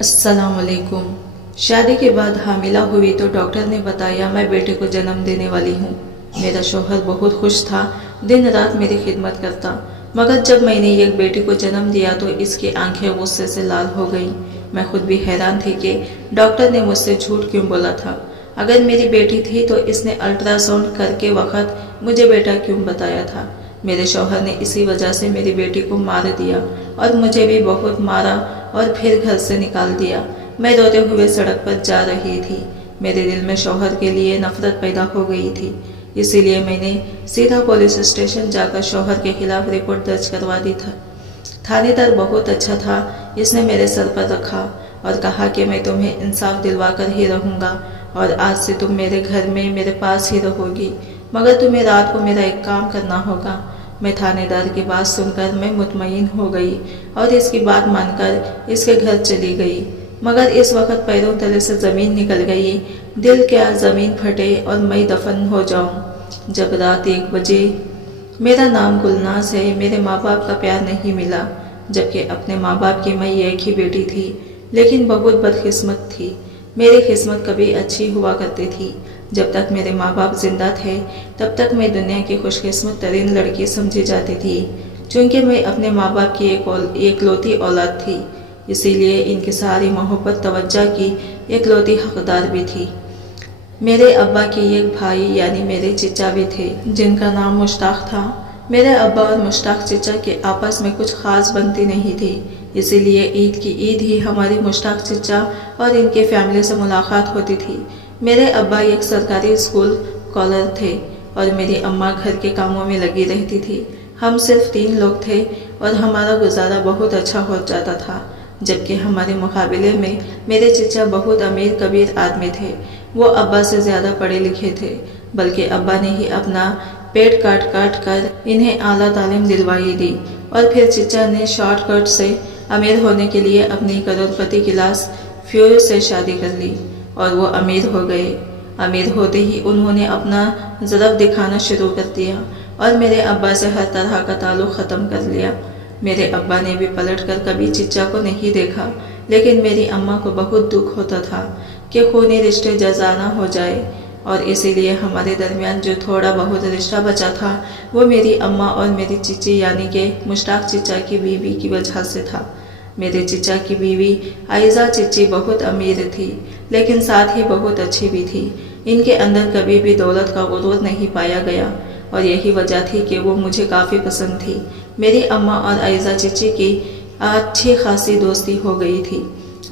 अस्सलाम वालेकुम। शादी के बाद हामिला हुई तो डॉक्टर ने बताया मैं बेटे को जन्म देने वाली हूँ। मेरा शौहर बहुत खुश था, दिन रात मेरी खिदमत करता। मगर जब मैंने एक बेटी को जन्म दिया तो इसकी आंखें गुस्से से लाल हो गईं। मैं खुद भी हैरान थी कि डॉक्टर ने मुझसे झूठ क्यों बोला था। अगर मेरी बेटी थी तो इसने अल्ट्रासाउंड करके वक्त मुझे बेटा क्यों बताया था। मेरे शौहर ने इसी वजह से मेरी बेटी को मार दिया और मुझे भी बहुत मारा और फिर घर से निकाल दिया। मैं रोते हुए सड़क पर जा रही थी। मेरे दिल में शौहर के लिए नफरत पैदा हो गई थी। इसीलिए मैंने सीधा पुलिस स्टेशन जाकर शौहर के खिलाफ रिपोर्ट दर्ज करवा दी था। थानेदार बहुत अच्छा था। इसने मेरे सर पर रखा और कहा कि मैं तुम्हें इंसाफ दिलवा कर ही रहूँगा और आज से तुम मेरे घर में मेरे पास ही रहोगी, मगर तुम्हें रात को मेरा एक काम करना होगा। मैं थानेदार की बात सुनकर मैं मुतमईन हो गई और इसकी बात मानकर इसके घर चली गई। मगर इस वक्त पैरों तले से ज़मीन निकल गई। दिल क्या ज़मीन फटे और मैं दफन हो जाऊं। जब रात 1 बजे मेरा नाम गुलनाज है, मेरे माँ बाप का प्यार नहीं मिला, जबकि अपने माँ बाप की मैं एक ही बेटी थी, लेकिन बहुत बदकिस्मत थी। मेरी किस्मत कभी अच्छी हुआ करती थी। जब तक मेरे माँ बाप जिंदा थे तब तक मैं दुनिया की खुशकिस्मत तरीन लड़की समझी जाती थी, चूँकि मैं अपने माँ बाप की एकलौती औलाद थी। इसीलिए इनकी सारी मोहब्बत तवज्जो की एकलौती हकदार भी थी। मेरे अब्बा के एक भाई यानी मेरे चचा भी थे, जिनका नाम मुश्ताक था। मेरे अब्बा और मुश्ताक चचा के आपस में कुछ खास बनती नहीं थी। इसीलिए ईद की ईद ही हमारी मुश्ताक चचा और इनके फैमिली से मुलाकात होती थी। मेरे अब्बा एक सरकारी स्कूल कॉलर थे और मेरी अम्मा घर के कामों में लगी रहती थी। हम सिर्फ 3 लोग थे और हमारा गुजारा बहुत अच्छा हो जाता था, जबकि हमारे मुकाबले में मेरे चचा बहुत अमीर कबीर आदमी थे। वो अब्बा से ज़्यादा पढ़े लिखे थे, बल्कि अब्बा ने ही अपना पेट काट काट कर इन्हें आला तालीम दिलवाई दी और फिर चचा ने शॉर्टकट से अमीर होने के लिए अपनी करोड़पति क्लास फ्यूर से शादी कर ली और वो अमीर हो गए। अमीर होते ही उन्होंने अपना ज़रफ़ दिखाना शुरू कर दिया और मेरे अब्बा से हर तरह का ताल्लुक़ ख़त्म कर लिया। मेरे अब्बा ने भी पलट कर कभी चचा को नहीं देखा, लेकिन मेरी अम्मा को बहुत दुख होता था कि खूनी रिश्ते जज़ा हो जाए और इसीलिए हमारे दरमियान जो थोड़ा बहुत रिश्ता बचा था वो मेरी अम्मा और मेरी चीची यानी कि मुश्ताक चचा की बीवी की वजह से था। मेरे चचा की बीवी आयज़ा चची बहुत अमीर थी, लेकिन साथ ही बहुत अच्छी भी थी। इनके अंदर कभी भी दौलत का गुरूर नहीं पाया गया और यही वजह थी कि वो मुझे काफ़ी पसंद थी। मेरी अम्मा और आयज़ा चची की अच्छी खासी दोस्ती हो गई थी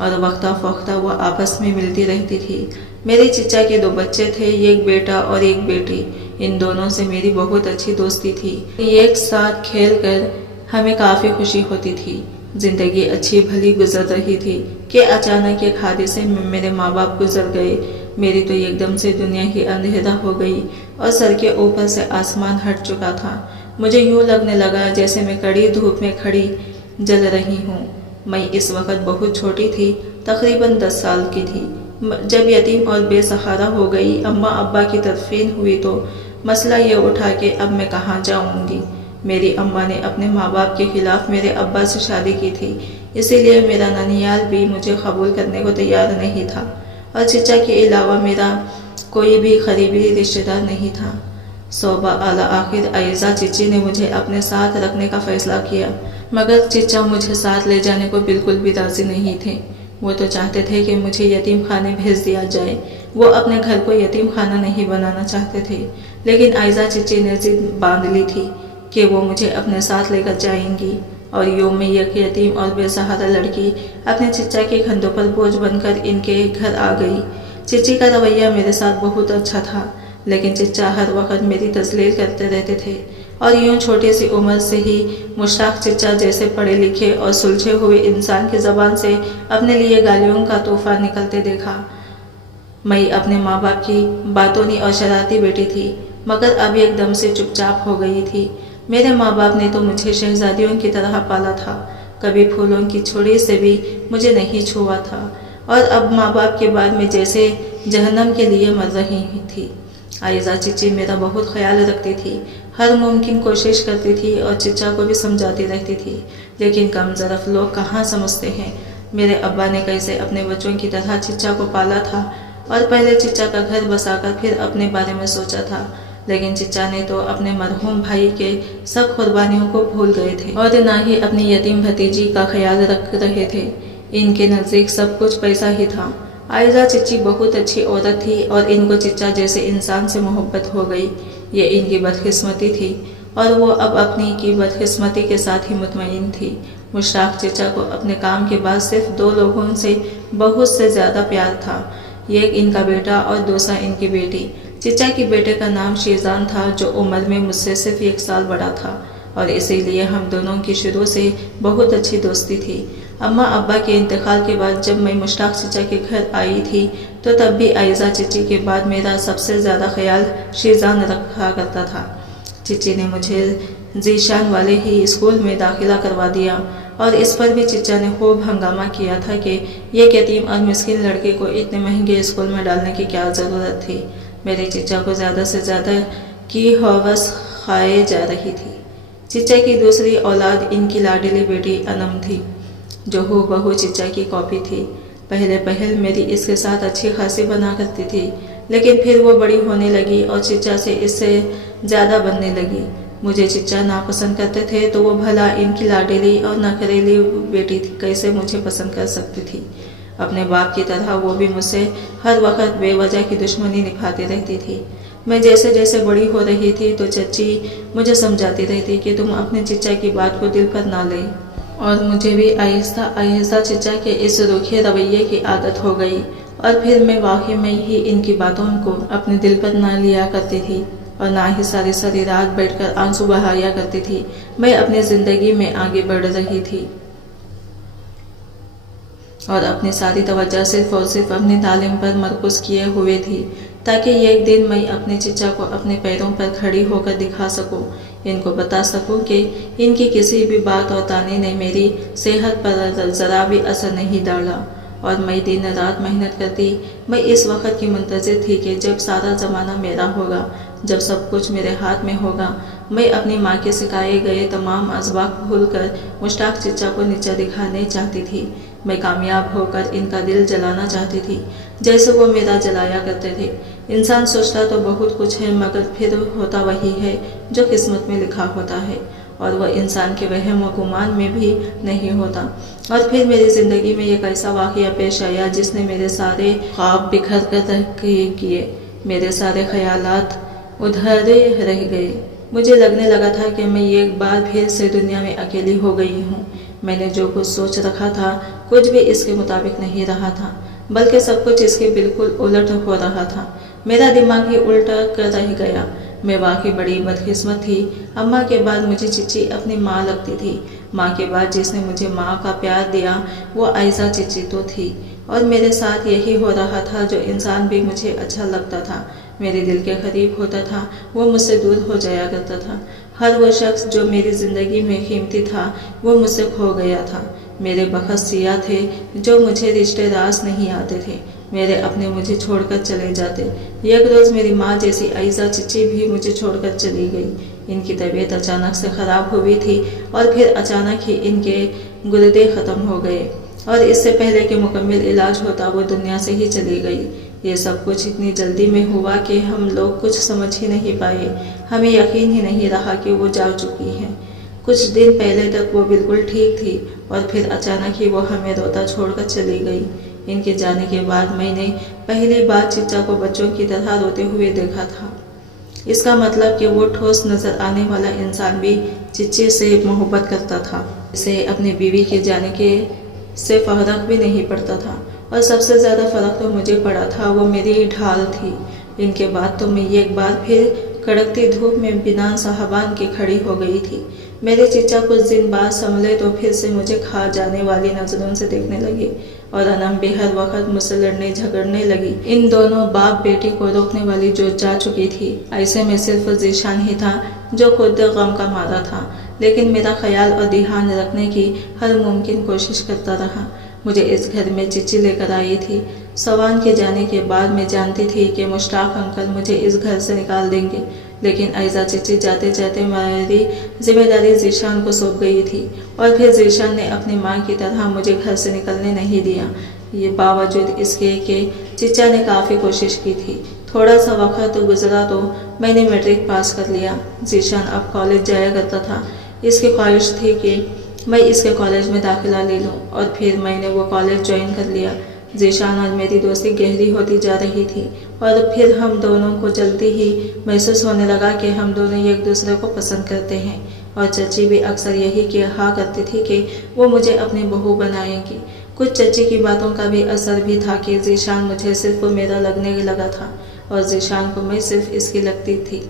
और वक्ता फ़वक्ता वो आपस में मिलती रहती थी। मेरे चचा के 2 बच्चे थे, एक बेटा और एक बेटी। इन दोनों से मेरी बहुत अच्छी दोस्ती थी। एक साथ खेल कर हमें काफ़ी खुशी होती थी। ज़िंदगी अच्छी भली गुजर रही थी कि अचानक एक हादसे में मेरे माँ बाप गुजर गए। मेरी तो एकदम से दुनिया ही अंधेरा हो गई और सर के ऊपर से आसमान हट चुका था। मुझे यूँ लगने लगा जैसे मैं कड़ी धूप में खड़ी जल रही हूँ। मैं इस वक्त बहुत छोटी थी, तकरीबन 10 साल की थी। जब यतीम और बेसहारा हो गई, अम्मा अब्बा की तदफीन हुई तो मसला ये उठा कि अब मैं कहाँ जाऊँगी। मेरी अम्मा ने अपने माँ बाप के खिलाफ मेरे अब्बा से शादी की थी, इसीलिए मेरा ननियाल भी मुझे कबूल करने को तैयार नहीं था और चचा के अलावा मेरा कोई भी करीबी रिश्तेदार नहीं था। सोबा आला आखिर आयज़ा चची ने मुझे अपने साथ रखने का फ़ैसला किया, मगर चचा मुझे साथ ले जाने को बिल्कुल भी राज़ी नहीं थे। वो तो चाहते थे कि मुझे यतीम खाने भेज दिया जाए। वो अपने घर को यतीम खाना नहीं बनाना चाहते थे, लेकिन आयज़ा चची ने जिद बांध ली थी कि वो मुझे अपने साथ लेकर जाएंगी और यूं में एक यतीम और बेसहारा लड़की अपने चचा के कंधों पर बोझ बनकर इनके घर आ गई। चची का रवैया मेरे साथ बहुत अच्छा था, लेकिन चचा हर वक्त मेरी तजलील करते रहते थे और यूं छोटी सी उम्र से ही मुश्ताक चचा जैसे पढ़े लिखे और सुलझे हुए इंसान की ज़बान से अपने लिए गालियों का तूफान निकलते देखा। मैं अपने माँ बाप की बातूनी और शरारती बेटी थी, मगर अब एकदम से चुपचाप हो गई थी। मेरे माँ बाप ने तो मुझे शहजादियों की तरह पाला था, कभी फूलों की छुड़ी से भी मुझे नहीं छुआ था और अब माँ बाप के बाद में जैसे जहन्नम के लिए मर रही थी। आयज़ा चची मेरा बहुत ख्याल रखती थी, हर मुमकिन कोशिश करती थी और चचा को भी समझाती रहती थी, लेकिन कम ज़रफ़ लोग कहाँ समझते हैं। میرے ابا نے کیسے اپنے بچوں کی طرح چچا کو پالا تھا اور پہلے چچا کا گھر بسا کر پھر اپنے بارے میں سوچا تھا، لیکن چچا نے تو اپنے مرحوم بھائی کے سب قربانیوں کو بھول گئے تھے اور نہ ہی اپنی یتیم بھتیجی کا خیال رکھ رہے تھے۔ ان کے نزدیک سب کچھ پیسہ ہی تھا۔ عائزہ چچی بہت اچھی عورت تھی اور ان کو چچا جیسے انسان سے محبت ہو گئی۔ یہ ان کی بدقسمتی تھی اور وہ اب اپنی کی بدقسمتی کے ساتھ ہی مطمئن تھی۔ مشتاق چچا کو اپنے کام کے بعد صرف 2 لوگوں سے بہت سے زیادہ پیار تھا، ایک ان کا بیٹا اور دوسرا ان کی بیٹی۔ چچا کے بیٹے کا نام شیزان تھا، جو عمر میں مجھ سے صرف 1 سال بڑا تھا اور اسی لیے ہم دونوں کی شروع سے بہت اچھی دوستی تھی۔ اماں ابا کے انتقال کے بعد جب میں مشتاق چچا کے گھر آئی تھی تو تب بھی عائزہ چچی کے بعد میرا سب سے زیادہ خیال شیزان رکھا کرتا تھا۔ چچی نے مجھے ذیشان والے ہی اسکول میں داخلہ کروا دیا اور اس پر بھی چچا نے خوب ہنگامہ کیا تھا کہ یہ یتیم اور مسکین لڑکے کو اتنے مہنگے اسکول میں ڈالنے کی کیا ضرورت تھی۔ میرے چچا کو زیادہ سے زیادہ کی ہوس کھائے جا رہی تھی۔ چچا کی دوسری اولاد ان کی لاڈلی بیٹی انم تھی، جو ہو بہو چچا کی کاپی تھی۔ پہل میری اس کے ساتھ اچھی خاصی بنا کرتی تھی، لیکن پھر وہ بڑی ہونے لگی اور چچا سے اس سے زیادہ بننے لگی۔ مجھے چچا ناپسند کرتے تھے تو وہ بھلا ان کی لاڈلی اور نخریلی بیٹی کیسے مجھے پسند کر سکتی تھی؟ اپنے باپ کی طرح وہ بھی مجھ سے ہر وقت بے وجہ کی دشمنی نبھاتی رہتی تھی۔ میں جیسے جیسے بڑی ہو رہی تھی تو چچی مجھے سمجھاتی رہتی کہ تم اپنے چچا کی بات کو دل پر نہ لے، اور مجھے بھی آہستہ آہستہ چچا کے اس روکھے رویے کی عادت ہو گئی اور پھر میں واقعی میں ہی ان کی باتوں کو اپنے دل پر نہ لیا کرتی تھی اور نہ ہی ساری ساری رات بیٹھ کر آنسو بہایا کرتی تھی۔ میں اپنی زندگی میں آگے بڑھ رہی تھی اور اپنی ساری توجہ صرف اور صرف اپنی تعلیم پر مرکوز کیے ہوئے تھی، تاکہ ایک دن میں اپنے چچا کو اپنے پیروں پر کھڑی ہو کر دکھا سکوں، ان کو بتا سکوں کہ ان کی کسی بھی بات اور تانے نے میری صحت پر ذرا بھی اثر نہیں ڈالا۔ اور میں دن رات محنت کرتی۔ میں اس وقت کی منتظر تھی کہ جب سارا زمانہ میرا ہوگا، جب سب کچھ میرے ہاتھ میں ہوگا، میں اپنی ماں کے سکھائے گئے تمام اسباق بھول کر مشتاق چچا کو نیچا دکھانے چاہتی تھی۔ میں کامیاب ہو کر ان کا دل جلانا چاہتی تھی، جیسے وہ میرا جلایا کرتے تھے۔ انسان سوچتا تو بہت کچھ ہے، مگر پھر ہوتا وہی ہے جو قسمت میں لکھا ہوتا ہے، اور وہ انسان کے وہم و گمان میں بھی نہیں ہوتا۔ اور پھر میری زندگی میں ایک ایسا واقعہ پیش آیا جس نے میرے سارے خواب بکھر کر تحقیق کیے، میرے سارے خیالات ادھرے رہ گئے۔ مجھے لگنے لگا تھا کہ میں ایک بار پھر سے دنیا میں اکیلی ہو گئی ہوں۔ میں نے جو کچھ سوچ رکھا تھا کچھ بھی اس کے مطابق نہیں رہا تھا، بلکہ سب کچھ اس کے بالکل الٹ ہو رہا تھا۔ میرا دماغ ہی الٹا کر رہ گیا۔ میں واقعی بڑی بدقسمت تھی۔ اماں کے بعد مجھے چچی اپنی ماں لگتی تھی۔ ماں کے بعد جس نے مجھے ماں کا پیار دیا وہ عائزہ چچی تو تھی، اور میرے ساتھ یہی ہو رہا تھا۔ جو انسان بھی مجھے اچھا لگتا تھا، میرے دل کے قریب ہوتا تھا، وہ مجھ سے دور ہو جایا کرتا تھا۔ ہر وہ شخص جو میری زندگی میں قیمتی تھا وہ مجھ سے کھو گیا تھا۔ میرے بخت سیاہ تھے جو مجھے رشتے راز نہیں آتے تھے، میرے اپنے مجھے چھوڑ کر چلے جاتے۔ ایک روز میری ماں جیسی عائزہ چچی بھی مجھے چھوڑ کر چلی گئی۔ ان کی طبیعت اچانک سے خراب ہوئی تھی اور پھر اچانک ہی ان کے گردے ختم ہو گئے، اور اس سے پہلے کہ مکمل علاج ہوتا وہ دنیا سے ہی چلی گئی۔ یہ سب کچھ اتنی جلدی میں ہوا کہ ہم لوگ کچھ سمجھ ہی نہیں پائے۔ ہمیں یقین ہی نہیں رہا کہ وہ جا چکی ہیں۔ کچھ دن پہلے تک وہ بالکل ٹھیک تھی اور پھر اچانک ہی وہ ہمیں روتا چھوڑ کر چلی گئی۔ ان کے جانے کے بعد میں نے پہلی بار چچا کو بچوں کی طرح روتے ہوئے دیکھا تھا۔ اس کا مطلب کہ وہ ٹھوس نظر آنے والا انسان بھی چچے سے محبت کرتا تھا، اسے اپنی بیوی کے جانے کے سے فرق بھی نہیں پڑتا تھا، اور سب سے زیادہ فرق تو مجھے پڑا تھا، وہ میری ڈھال تھی۔ ان کے بعد تو میں ایک بار پھر کڑکتی دھوپ میں بنا صاحبان کے کھڑی ہو گئی تھی۔ میرے چچا کچھ دن بعد سنبھلے تو پھر سے مجھے کھا جانے والی نظروں سے دیکھنے لگے، اور انم بھی ہر وقت مجھ سے لڑنے جھگڑنے لگی۔ ان دونوں باپ بیٹی کو روکنے والی جو جا چکی تھی، ایسے میں صرف ذیشان ہی تھا جو خود غم کا مارا تھا، لیکن میرا خیال اور دھیان رکھنے کی ہر ممکن کوشش کرتا رہا۔ مجھے اس گھر میں چچی لے کر آئی تھی۔ سوان کے جانے کے بعد میں جانتی تھی کہ مشتاق انکل مجھے اس گھر سے نکال دیں گے، लेकिन आयशा चची जाते जाते मेरी जिम्मेदारी ज़ीशान को सौंप गई थी और फिर ज़ीशान ने अपनी माँ की तरह मुझे घर से निकलने नहीं दिया। ये बावजूद इसके कि चिचा ने काफ़ी कोशिश की थी। थोड़ा सा वक्त गुजरा तो मैंने मैट्रिक पास कर लिया। ज़ीशान अब कॉलेज जाया करता था। इसकी ख्वाहिश थी कि मैं इसके कॉलेज में दाखिला ले लूं और फिर मैंने वो कॉलेज ज्वाइन कर लिया। ज़ीशान और मेरी दोस्ती गहरी होती जा रही थी और फिर हम दोनों को जल्दी ही महसूस होने लगा कि हम दोनों एक दूसरे को पसंद करते हैं और चची भी अक्सर यही कहा करती थी कि वो मुझे अपनी बहू बनाएंगी। कुछ चची की बातों का भी असर भी था कि ज़ीशान मुझे सिर्फ मेरा लगने लगा था और ज़ीशान को मैं सिर्फ इसकी लगती थी।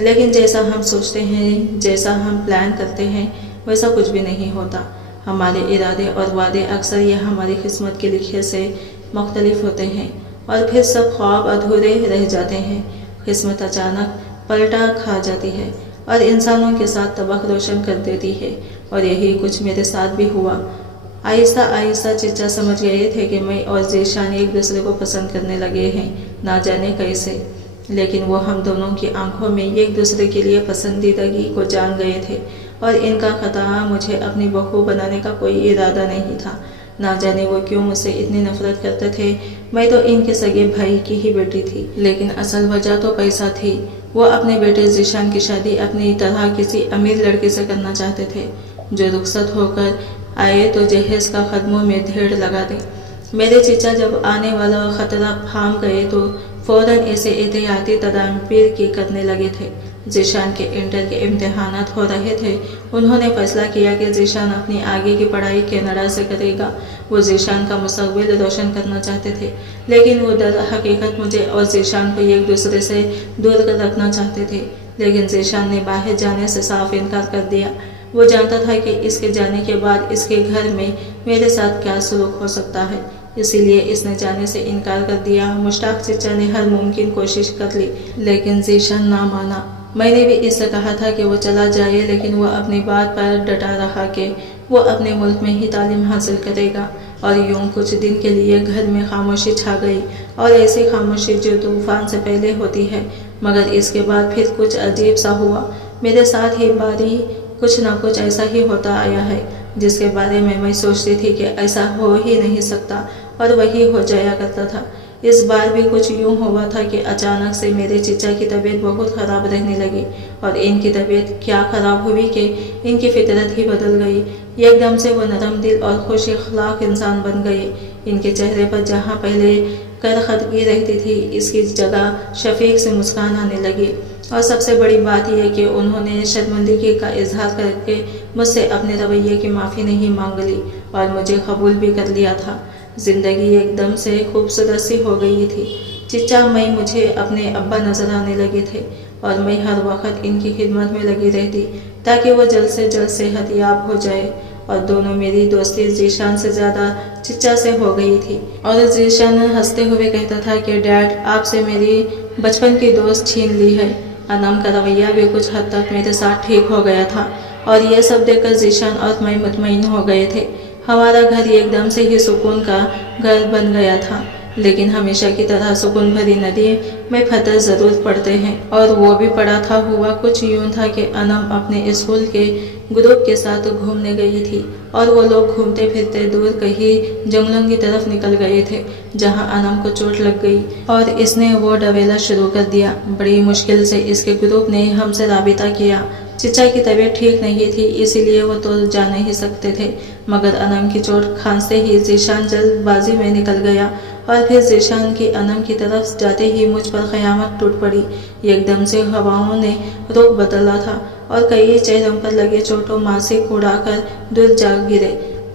लेकिन जैसा हम सोचते हैं, जैसा हम प्लान करते हैं, वैसा कुछ भी नहीं होता। हमारे इरादे और वादे अक्सर ये हमारी किस्मत के लिखे से मुख्तलिफ होते हैं और फिर सब ख्वाब अधूरे रह जाते हैं। किस्मत अचानक पलटा खा जाती है और इंसानों के साथ तबक रोशन कर देती है और यही कुछ मेरे साथ भी हुआ। आहिस्ता आहिस्ता चिचा समझ गए थे कि मैं और ज़ीशान एक दूसरे को पसंद करने लगे हैं, ना जाने कैसे, लेकिन वो हम दोनों की आंखों में एक दूसरे के लिए पसंदीदगी को जान गए थे और इनका खता मुझे अपनी बहू बनाने का कोई इरादा नहीं था। ना जाने वो क्यों मुझसे इतनी नफरत करते थे। मैं तो इनके सगे भाई की ही बेटी थी, लेकिन असल वजह तो पैसा थी। वो अपने बेटे ज़ीशान की शादी अपनी तरह किसी अमीर लड़के से करना चाहते थे जो रुखसत होकर आए तो जहेज का कदमों में ढेर लगा दे। मेरे चचा जब आने वाला खतरा फाम गए तो फौरन ऐसे एहतियाती तदाबीर की करने लगे थे। ज़ीशान के इंटर के इम्तिहानात हो रहे थे। उन्होंने फैसला किया कि ज़ीशान अपनी आगे की पढ़ाई कनाडा से करेगा। वो ज़ीशान का मुस्तकबिल रोशन करना चाहते थे, लेकिन वो दर हकीकत मुझे और ज़ीशान को एक दूसरे से दूर कर रखना चाहते थे। लेकिन ज़ीशान ने बाहर जाने से साफ इनकार कर दिया। वो जानता था कि इसके जाने के बाद इसके घर में मेरे साथ क्या सलूक हो सकता है, इसीलिए इसने जाने से इनकार कर दिया। मुश्ताक चचा ने हर मुमकिन कोशिश कर ली, लेकिन ज़ीशान ना माना। मैंने भी इससे कहा था कि वो चला जाए, लेकिन वो अपनी बात पर डटा रहा कि वो अपने मुल्क में ही तालीम हासिल करेगा। और यूं कुछ दिन के लिए घर में खामोशी छा गई, और ऐसी खामोशी जो तूफान से पहले होती है। मगर इसके बाद फिर कुछ अजीब सा हुआ। मेरे साथ ही बारी कुछ ना कुछ ऐसा ही होता आया है जिसके बारे में मैं सोचती थी कि ऐसा हो ही नहीं सकता, और वही हो जाया करता था। इस बार भी कुछ यूं हुआ था कि अचानक से मेरे चचा की तबीयत बहुत ख़राब रहने लगी, और इनकी तबीयत क्या ख़राब हुई कि इनकी फितरत ही बदल गई। एकदम से वो नरम दिल और खुश अखलाक इंसान बन गए। इनके चेहरे पर जहाँ पहले करखदगी रहती थी, इसकी जगह शफीक से मुस्कान आने लगी। और सबसे बड़ी बात यह कि उन्होंने शर्मिंदगी का इजहार करके मुझसे अपने रवैये की माफ़ी नहीं मांग ली और मुझे कबूल भी कर लिया था। ज़िंदगी एकदम से खूबसूरत सी हो गई थी। चिचा मैं मुझे अपने अब्बा नज़र आने लगे थे, और मैं हर वक्त इनकी खिदमत में लगी रहती ताकि वो जल्द से जल्द सेहतयाब हो जाए। और दोनों मेरी दोस्ती ज़ीशान से ज़्यादा चिचा से हो गई थी। और ज़ीशान हंसते हुए कहता था कि डैड, आपसे मेरी बचपन की दोस्त छीन ली है। अनम का रवैया भी कुछ हद तक मेरे साथ ठीक हो गया था, और यह सब देखकर ज़ीशान और मैं मुतमईन हो गए थे। हमारा घर एकदम से ही सुकून का घर बन गया था, लेकिन हमेशा की तरह सुकून भरी नदी में फतह ज़रूर पड़ते हैं, और वो भी पड़ा था। हुआ कुछ यूं था कि अनम अपने स्कूल के ग्रुप के साथ घूमने गई थी, और वो लोग घूमते फिरते दूर कहीं जंगलों की तरफ निकल गए थे जहां अनम को चोट लग गई, और इसने वो डवेला शुरू कर दिया। बड़ी मुश्किल से इसके ग्रुप ने हमसे राबिता किया। चिचा की तबीयत ठीक नहीं थी, इसीलिए वो तो जा नहीं सकते थे, मगर अनम की चोट खांसते ही ज़ीशान जल्दबाजी में निकल गया, और फिर ज़ीशान की अनम की तरफ जाते ही मुझ पर क़यामत टूट पड़ी। एकदम से हवाओं ने रुख बदला था, और कई चेहरों पर लगे चोटों मासिक उड़ाकर दूर जा गिरे,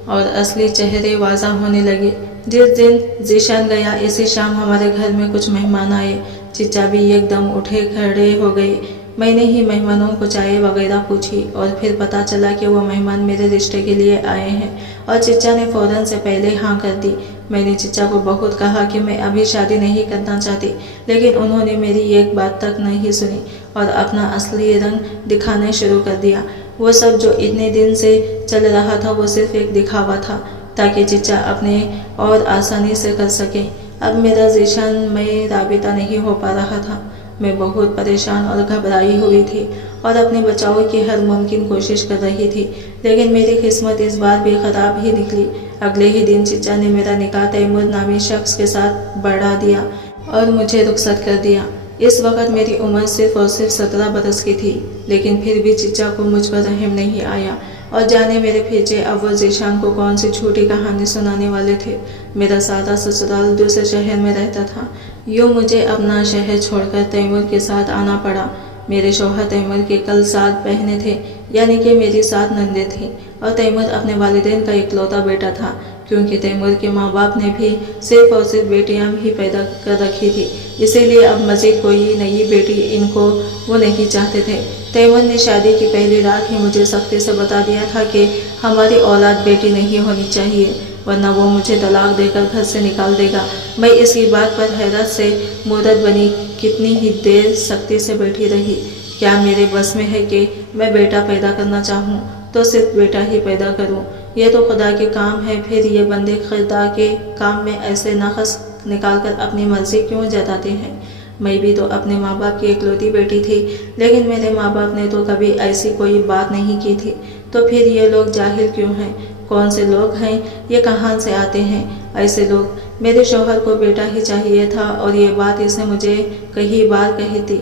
और असली चेहरे वाज़ा होने लगे। जिस दिन ज़ीशान गया, इसी शाम हमारे घर में कुछ मेहमान आए। चिचा भी एकदम उठे खड़े हो गए। मैंने ही मेहमानों को चाय वगैरह पूछी, और फिर पता चला कि वो मेहमान मेरे रिश्ते के लिए आए हैं, और चिचा ने फ़ौरन से पहले हाँ कर दी। मैंने चिचा को बहुत कहा कि मैं अभी शादी नहीं करना चाहती, लेकिन उन्होंने मेरी एक बात तक नहीं सुनी और अपना असली रंग दिखाना शुरू कर दिया। वो सब जो इतने दिन से चल रहा था, वो सिर्फ एक दिखावा था ताकि चिचा अपने और आसानी से कर सके। अब मेरा ज़ीशान में राबिता नहीं हो पा रहा था। मैं बहुत परेशान और घबराई हुई थी और अपने बचाव की हर मुमकिन कोशिश कर रही थी, लेकिन मेरी किस्मत इस बार भी खराब ही निकली। अगले ही दिन चिच्चा ने मेरा निकाह तैमूर नामी शख्स के साथ बढ़ा दिया और मुझे रुखसत कर दिया। इस वक्त मेरी उम्र सिर्फ और सिर्फ 17 बरस की थी, लेकिन फिर भी चिच्चा को मुझ पर रहम नहीं आया और जाने मेरे भेजे अब वो जीशान को कौन सी छोटी कहानी सुनाने वाले थे। मेरा सादा ससुराल दूसरे शहर में रहता था, यूँ मुझे अपना शहर छोड़कर तैमूर के साथ आना पड़ा। मेरे शौहर तैमूर के कल 7 बहनें थे, यानी कि मेरी 7 नंदे थीं और तैमूर अपने वालिदैन का इकलौता बेटा था, क्योंकि तैमूर के माँ बाप ने भी सिर्फ और सिर्फ बेटियां ही पैदा कर रखी थी, इसीलिए अब मज़ीद कोई नई बेटी इनको वो नहीं चाहते थे। तैमूर ने शादी की पहली रात ही मुझे सख्ती से बता दिया था कि हमारी औलाद बेटी नहीं होनी चाहिए, वरना वो मुझे तलाक देकर घर से निकाल देगा। मैं इसकी बात पर हैरत से मुर्दत बनी कितनी ही देर सख्ती से बैठी रही। क्या मेरे बस में है कि मैं बेटा पैदा करना चाहूँ तो सिर्फ बेटा ही पैदा करूँ? ये तो खुदा के काम है, फिर ये बंदे खुदा के काम में ऐसे नक़्स निकाल कर अपनी मर्जी क्यों जताते हैं? मैं भी तो अपने माँ बाप की इकलौती बेटी थी, लेकिन मेरे माँ बाप ने तो कभी ऐसी कोई बात नहीं की थी, तो फिर ये लोग जाहिल क्यों हैं? कौन से लोग हैं? ये कहाँ से आते हैं ऐसे लोग? मेरे शौहर को बेटा ही चाहिए था और ये बात इसने मुझे कई बार कही थी।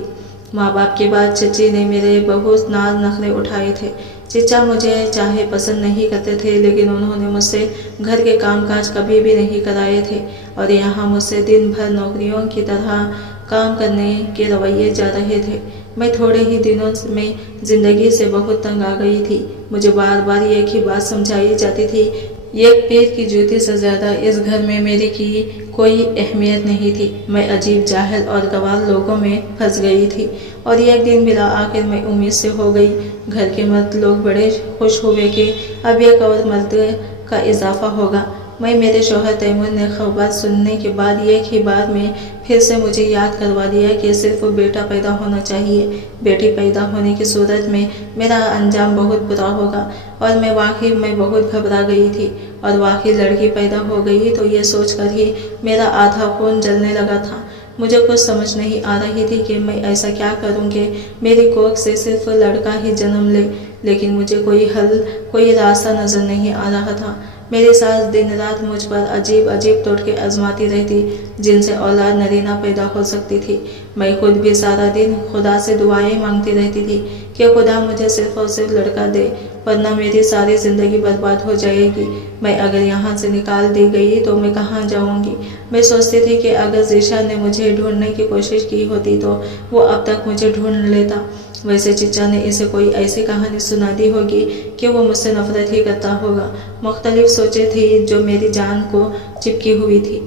माँ बाप के बाद चची ने मेरे बहुत नाज नखरे उठाए थे। चिच्चा मुझे चाहे पसंद नहीं करते थे, लेकिन उन्होंने मुझसे घर के कामकाज कभी भी नहीं कराए थे और यहाँ मुझसे दिन भर नौकरियों की तरह काम करने के रवैये जा रहे थे। मैं थोड़े ही दिनों में ज़िंदगी से बहुत तंग आ गई थी। मुझे बार बार एक ही बात समझाई जाती थी, एक पीर की जूती से ज़्यादा इस घर में मेरी की कोई अहमियत नहीं थी। मैं अजीब जाहिल और गवार लोगों में फंस गई थी और एक दिन बिला आखिर मैं उम्मीद से हो गई। घर के मर्द लोग बड़े खुश हुए कि अब एक और मर्द का इजाफा होगा। मैं मेरे शौहर तैमूर ने खबर सुनने के बाद एक ही बार में फिर से मुझे याद करवा दिया कि सिर्फ बेटा पैदा होना चाहिए। बेटी पैदा होने की सूरत में मेरा अंजाम बहुत बुरा होगा और मैं वाकई में बहुत घबरा गई थी और वाकई लड़की पैदा हो गई तो ये सोचकर ही मेरा आधा खून जलने लगा था। मुझे कुछ समझ नहीं आ रही थी कि मैं ऐसा क्या करूं कि मेरी कोख से सिर्फ लड़का ही जन्म ले, लेकिन मुझे कोई हल, कोई रास्ता नज़र नहीं आ रहा था। मेरी सास दिन रात मुझ पर अजीब अजीब टोटके आजमाती रहती, जिनसे औलाद नरीना पैदा हो सकती थी। मैं खुद भी सारा दिन खुदा से दुआएं मांगती रहती थी कि खुदा मुझे सिर्फ और सिर्फ लड़का दे, वरना मेरी सारी ज़िंदगी बर्बाद हो जाएगी। मैं अगर यहाँ से निकाल दी गई तो मैं कहाँ जाऊँगी? मैं सोचती थी कि अगर जीशान ने मुझे ढूंढने की कोशिश की होती तो वो अब तक मुझे ढूंढ लेता। वैसे चिच्चा ने इसे कोई ऐसी कहानी सुना दी होगी कि वो मुझसे नफरत ही करता होगा। मुख्तलिफ सोचें थी जो मेरी जान को चिपकी हुई थी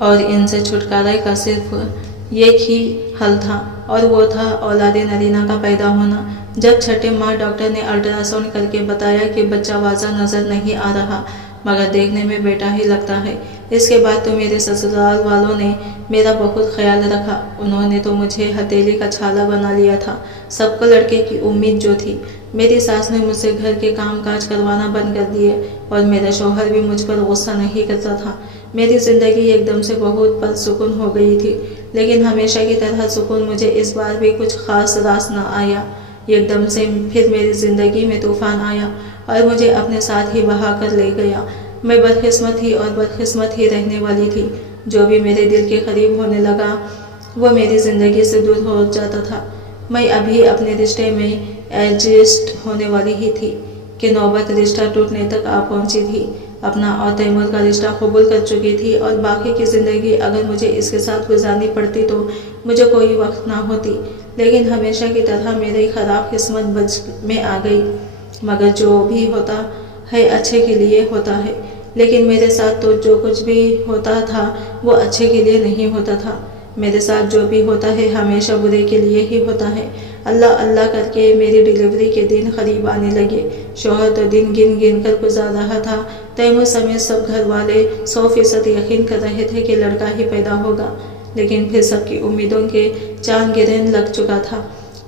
और इनसे छुटकारा का सिर्फ एक ही हल था और वो था औलाद नरीना का पैदा होना। जब छठे माह डॉक्टर ने अल्ट्रासाउंड करके बताया कि बच्चा वाज़ा नज़र नहीं आ रहा, मगर देखने में बेटा ही लगता है। इसके बाद तो मेरे ससुराल वालों ने मेरा बहुत ख्याल रखा। उन्होंने तो मुझे हथेली का छाला बना लिया था। सबको लड़के की उम्मीद जो थी। मेरी सास ने मुझसे घर के काम काज करवाना बंद कर दिए और मेरा शौहर भी मुझ पर गुस्सा नहीं करता था। मेरी ज़िंदगी एकदम से बहुत पुरसुकून हो गई थी, लेकिन हमेशा की तरह सुकून मुझे इस बार भी कुछ खास रास न आया। एकदम से फिर मेरी ज़िंदगी में तूफ़ान आया और मुझे अपने साथ ही बहा कर ले गया। मैं बदकिस्मत ही और बदकिस्मत ही रहने वाली थी। जो भी मेरे दिल के करीब होने लगा वो मेरी ज़िंदगी से दूर हो जाता था। मैं अभी अपने रिश्ते में एडजस्ट होने वाली ही थी कि नौबत रिश्ता टूटने तक आ पहुंची थी। अपना और तैमूर का रिश्ता कबूल कर चुकी थी और बाकी की ज़िंदगी अगर मुझे इसके साथ गुजारनी पड़ती तो मुझे कोई वक्त ना होती, लेकिन हमेशा की तरह मेरी ख़राब किस्मत बच में आ गई। मगर जो भी होता है अच्छे के लिए होता है, लेकिन मेरे साथ तो जो कुछ भी होता था वो अच्छे के लिए नहीं होता था। मेरे साथ जो भी होता है हमेशा बुरे के लिए ही होता है। अल्लाह अल्लाह करके मेरी डिलीवरी के दिन करीब आने लगे। शौहर तो दिन गिन गिन कर गुजार रहा था। तैमूर समेत सब घर वाले 100% यकीन कर रहे थे कि लड़का ही पैदा होगा, लेकिन फिर सबकी उम्मीदों के चांद गिरन लग चुका था,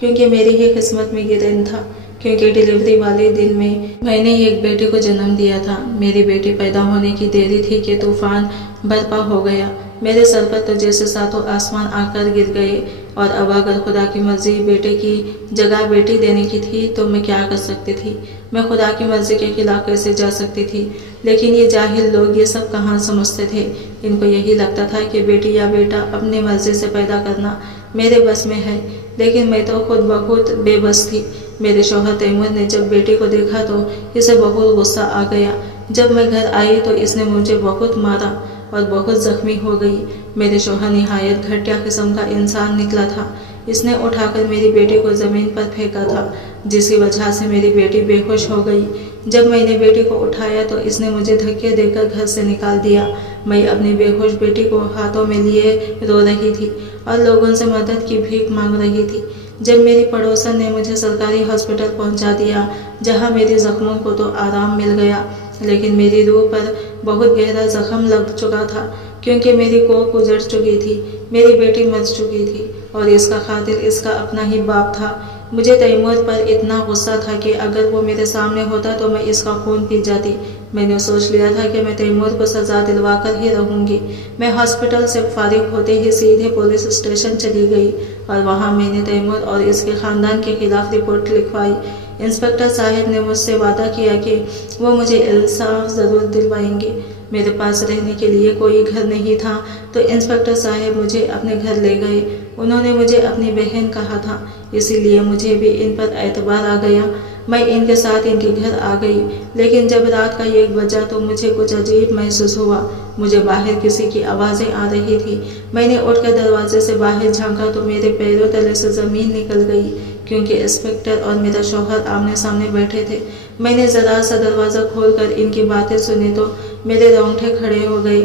क्योंकि मेरी ही किस्मत में गिरन था। क्योंकि डिलीवरी वाले दिन में मैंने एक बेटे को जन्म दिया था। मेरी बेटी पैदा होने की देरी थी कि तूफान बर्पा हो गया। मेरे सर पर तो जैसे सातों आसमान आकर गिर गए। और अब अगर खुदा की मर्जी बेटे की जगह बेटी देने की थी तो मैं क्या कर सकती थी। मैं खुदा की मर्जी के खिलाफ कैसे जा सकती थी। लेकिन ये जाहिल लोग ये सब कहाँ समझते थे। इनको यही लगता था कि बेटी या बेटा अपनी मर्जी से पैदा करना मेरे बस में है। लेकिन मैं तो खुद बहुत बेबस थी। मेरे शौहर तैमूर ने जब बेटी को देखा तो इसे बहुत गुस्सा आ गया। जब मैं घर आई तो इसने मुझे बहुत मारा और बहुत जख्मी हो गई। मेरे शौहर निहायत घटिया किस्म का इंसान निकला था। इसने उठाकर मेरी बेटी को ज़मीन पर फेंका था, जिसकी वजह से मेरी बेटी बेहोश हो गई। जब मैंने बेटी को उठाया तो इसने मुझे धक्के देकर घर से निकाल दिया। मैं अपनी बेहोश बेटी को हाथों में लिए रो रही थी और लोगों से मदद की भीख मांग रही थी। जब मेरी पड़ोसन ने मुझे सरकारी हॉस्पिटल पहुंचा दिया, जहां मेरे जख्मों को तो आराम मिल गया, लेकिन मेरी रूह पर बहुत गहरा जख्म लग चुका था, क्योंकि मेरी कोख उजड़ चुकी थी। मेरी बेटी मर चुकी थी और इसका कातिल इसका अपना ही बाप था। मुझे तैमूर पर इतना गुस्सा था कि अगर वो मेरे सामने होता तो मैं इसका खून पी जाती। मैंने सोच लिया था कि मैं तैमूर को सज़ा दिलवा कर ही रहूँगी। मैं हॉस्पिटल से फारिग होते ही सीधे पुलिस स्टेशन चली गई और वहाँ मैंने तैमूर और इसके ख़ानदान के खिलाफ रिपोर्ट लिखवाई। इंस्पेक्टर साहब ने मुझसे वादा किया कि वो मुझे इंसाफ ज़रूर दिलवाएंगे। मेरे पास रहने के लिए कोई घर नहीं था तो इंस्पेक्टर साहब मुझे अपने घर ले गए। उन्होंने मुझे अपनी बहन कहा था, इसीलिए मुझे भी इन पर एतबार आ गया। मैं इनके साथ इनके घर आ गई, लेकिन जब रात का 1 बजा तो मुझे कुछ अजीब महसूस हुआ। मुझे बाहर किसी की आवाज़ें आ रही थी। मैंने उठकर दरवाजे से बाहर झांका तो मेरे पैरों तले से ज़मीन निकल गई, क्योंकि इंस्पेक्टर और मेरा शौहर आमने सामने बैठे थे। मैंने ज़रा सा दरवाज़ा खोलकर इनकी बातें सुनी तो मेरे रोंगटे खड़े हो गए।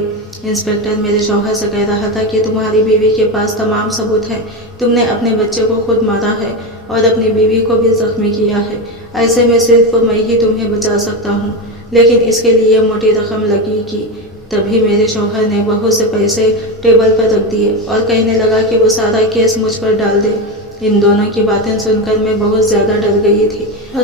इंस्पेक्टर मेरे शौहर से कह रहा था कि तुम्हारी बीवी के पास तमाम सबूत हैं। तुमने अपने बच्चे को खुद मारा है और अपनी बीवी को भी जख्मी किया है। ऐसे में सिर्फ मैं ही तुम्हें बचा सकता हूँ, लेकिन इसके लिए मोटी रकम लगेगी। तभी मेरे शौहर ने बहुत से पैसे टेबल पर रख दिए और कहने लगा कि वो सारा केस मुझ पर डाल दे। इन दोनों की बातें सुनकर मैं बहुत ज़्यादा डर गई थी और